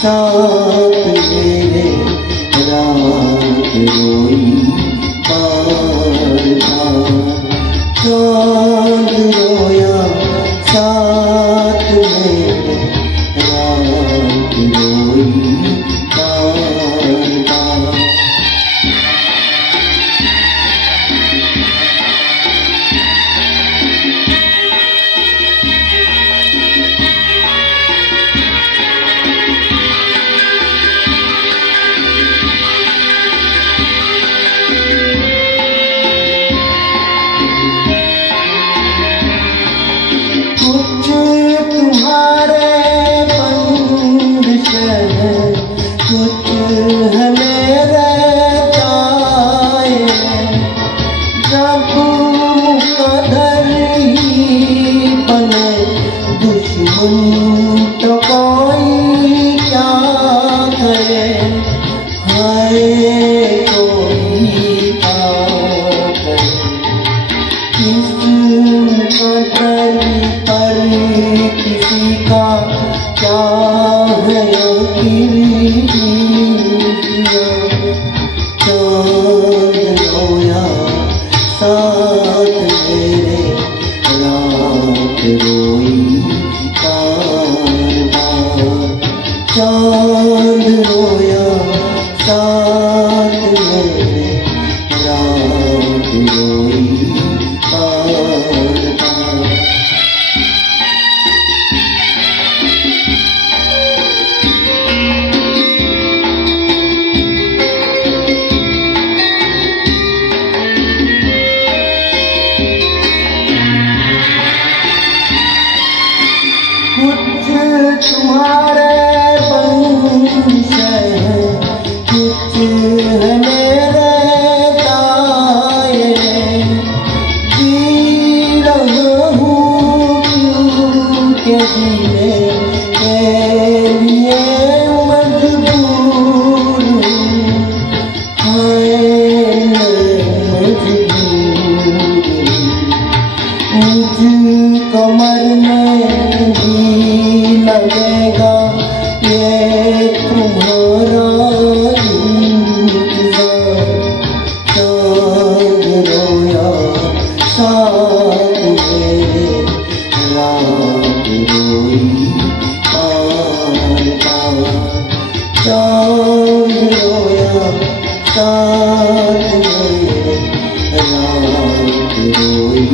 साथ मेरे रात रोई बार बार। चांद रोया साथ मेरे रात रोई बार बार। कुछ तुम्हारे बंदिश है, कुछ है मेरे ताए। जब मुकद्दर ही बने दुश्मन तो कोई क्या करे। हाय कोई क्या करे। पर किसी का क्या है चांद रोया साथ मेरे रात रोई बार बार। चांद रोया साथ मेरे रात रोई बार बार। कुछ तुम्हारे बंदिश है, कुछ है मेरे ताए। जी रहा हूँ क्योंकि जीने के लिए मजबूर हूँ। हाय मजबूर मुझको मरने भी लगेगा ये तुम्हारा इंतजार। चांद रोया साथ मेरे रात रोई बार बार। चांद रोया साथ मेरे रात रोई